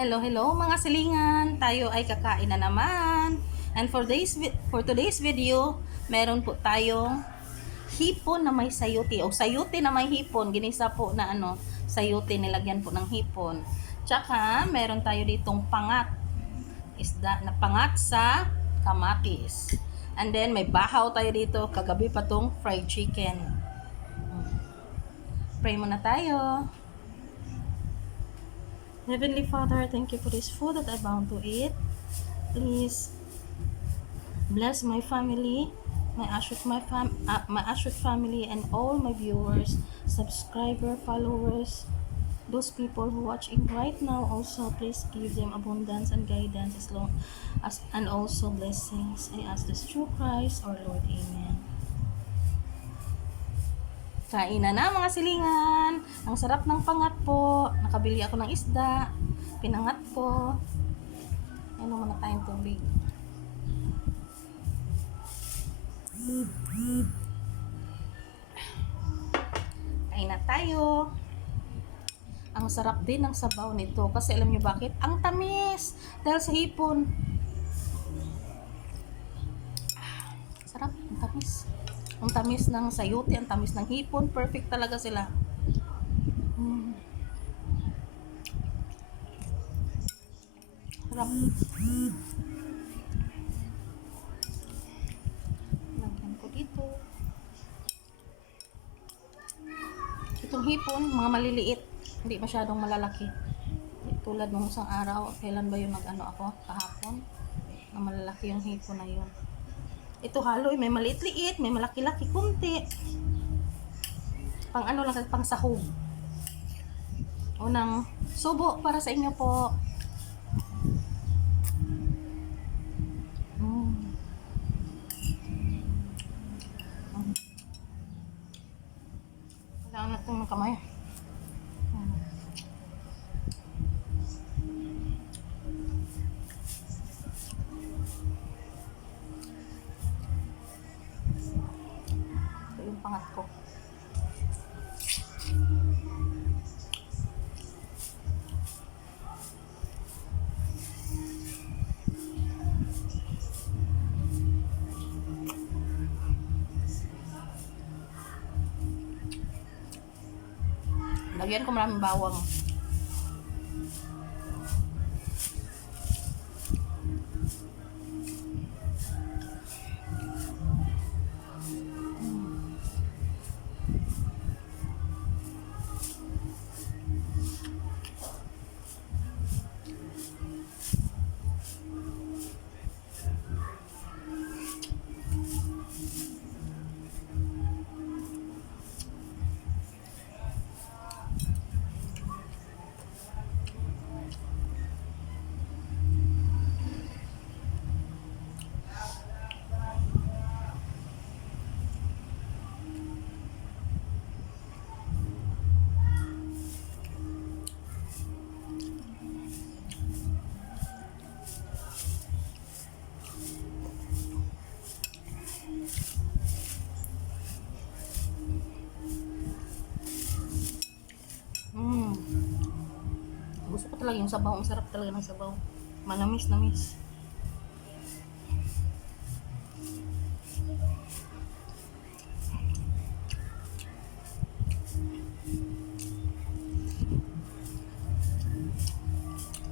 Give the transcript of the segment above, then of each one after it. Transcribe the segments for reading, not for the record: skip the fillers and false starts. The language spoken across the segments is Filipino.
Hello, hello mga silingan. Tayo ay kakain na naman. And for today's video, meron po tayong hipon na may sayuti o sayuti na may hipon. Ginisa po na sayuti nilagyan po ng hipon. Tsaka meron tayo ditong pangat. Isda na pangat sa kamatis. And then may bahaw tayo dito. Kagabi pa tong fried chicken. Pray muna tayo. Heavenly Father, thank you for this food that I'm bound to eat. Please bless my family, my Ashut family, and all my viewers, subscriber, followers, those people who watching right now. Also, please give them abundance and guidance as long as and also blessings. I ask this through Christ our Lord. Amen. Kain na mga silingan. Ang sarap ng pangat po. Nakabili ako ng isda. Pinangat ko. Ano muna tayong tubig. Kain na tayo. Ang sarap din ng sabaw nito. Kasi alam niyo bakit? Ang tamis. Dahil sa hipon. Sarap. Ang tamis. Ang tamis ng sayuti. Ang tamis ng hipon. Perfect talaga sila. Sarap. Lagyan ko dito. Itong hipon, mga maliliit. Hindi masyadong malalaki. Tulad nung isang araw, kailan ba yun ako kahapon? Na malalaki yung hipon na yun. Ito halo, may maliit-liit, may malaki-laki, kunti. Pang lang, pang sahog. Unang subo para sa inyo po. Kailangan natin ng kamay. Ito yung pangat ko. Lagyan ko maraming bawang. Gusto ko talaga yung sabaw. Ang sarap talaga ng sabaw. Manamis-namis.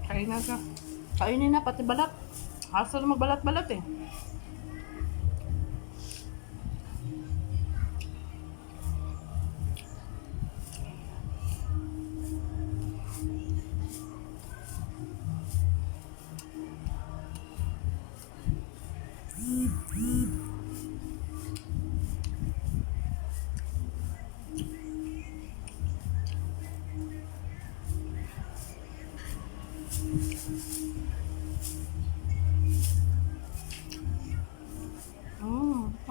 Kain na ka. Kainin na pati balat. Hassle magbalat-balat eh.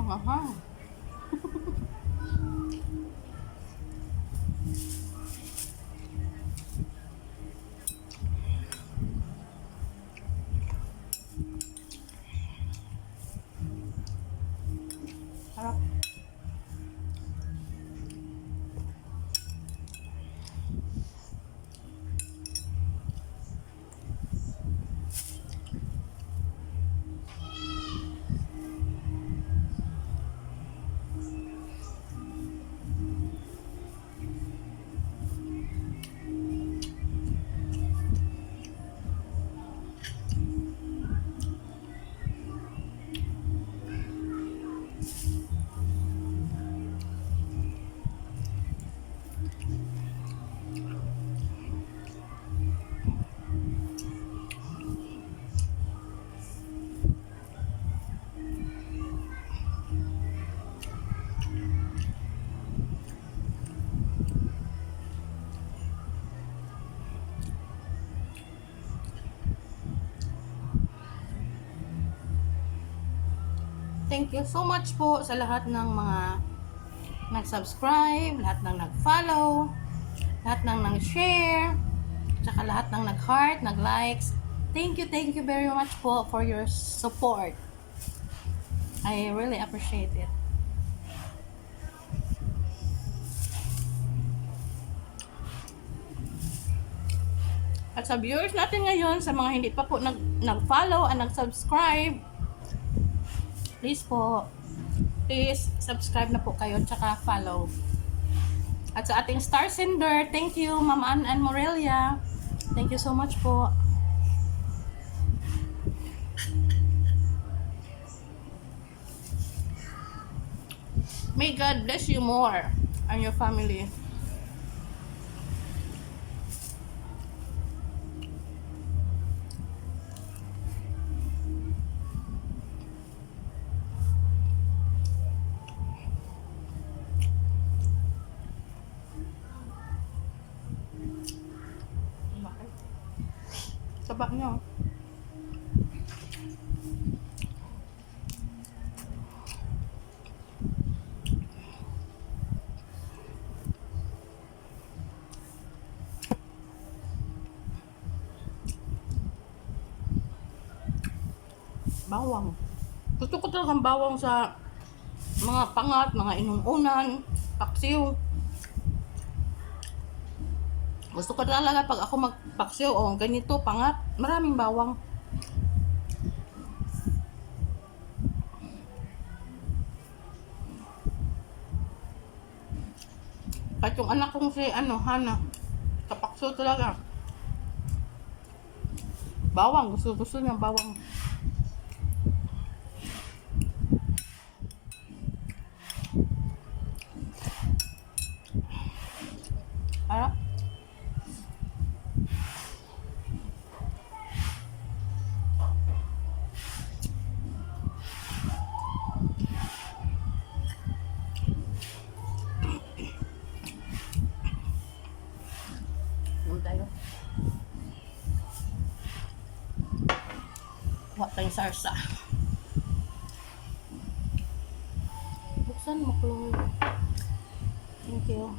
Aha. Sarap. Thank you so much po sa lahat ng mga nag-subscribe, lahat ng nag-follow, lahat ng nag-share, tsaka lahat ng nag-heart, nag-likes. Thank you very much po for your support. I really appreciate it. At sa viewers natin ngayon, sa mga hindi pa po nag-follow and nag-subscribe, please subscribe na po kayo tsaka follow. At sa ating star sender, thank you Ma'am Ann and Morelia. Thank you so much po. May God bless you more and your family. Sabak nyo. Bawang. Gusto ko talagang bawang sa mga pangat, mga inuunan, paksiw. Gusto ko talaga pag ako magpaksiw o ganito, pangat, maraming bawang. Kahit yung anak kong si Hana, kapaksiw talaga. Bawang, gusto niya bawang. Harap. Doon tayo. Huwag tayong sarsa. Buksan mo, Chloe. Thank you.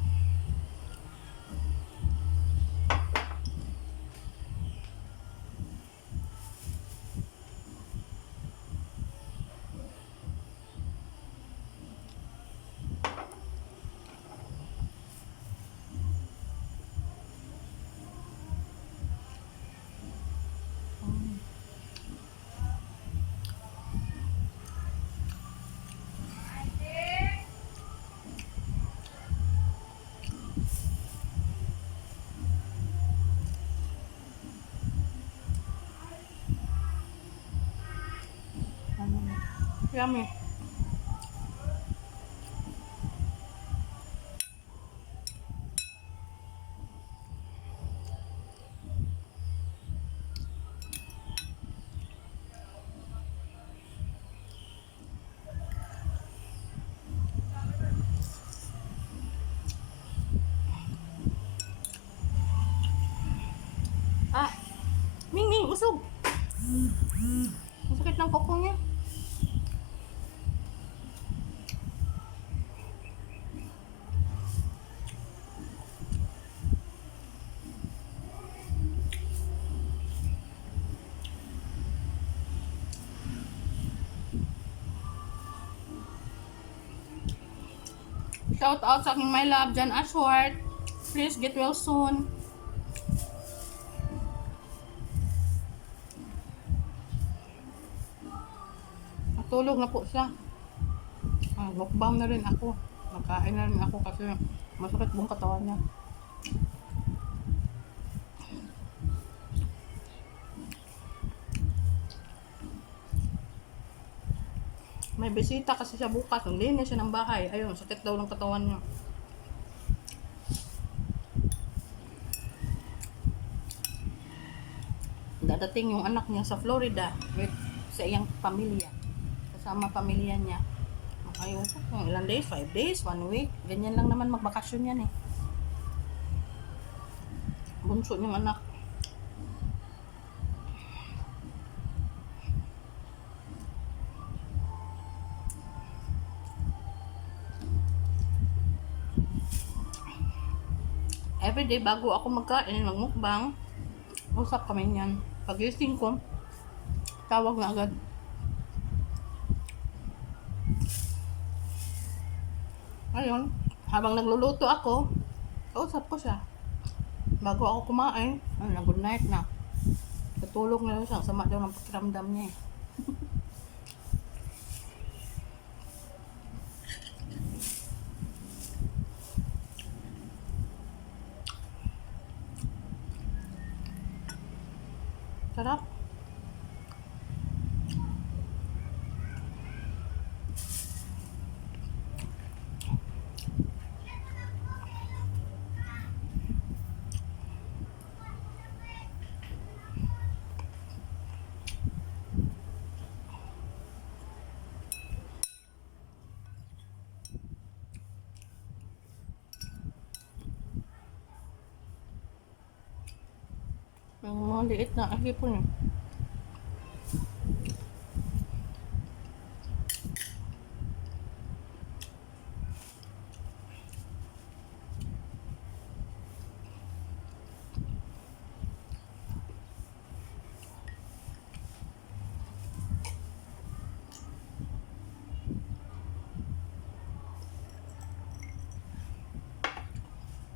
Yummy. Ah, Ming, usog. Ang sakit ng kuko niya. Shout out sa aking my love, Jan Ashworth. Please get well soon. Natulog na po siya. Mukbang na rin ako. Nakain na rin ako kasi masakit buong katawan niya. May bisita kasi siya bukas. Hindi niya siya ng bahay. Ayun, sakit daw ng katawan niya. Dadating yung anak niya sa Florida with sa iyang pamilya. Kasama pamilya niya. Ayun, kung ilang days, 5 days, 1 week. Ganyan lang naman magbakasyon yan eh. Bunso niyang anak. everyday bago ako magkain, magmukbang, usap kami niyan. Pagising ko, tawag na agad. Ayun, habang nagluluto ako, kausap ko siya. Bago ako kumain, good night na. Natulog na siya, sama daw ng pakiramdam niya eh. Sarap. Ang mga liit na hipon eh.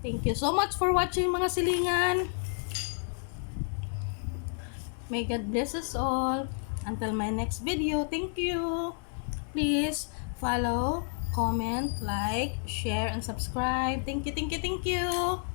Thank you so much for watching mga silingan. May God bless us all. Until my next video. Thank you. Please follow, comment, like, share, and subscribe. Thank you, thank you, thank you.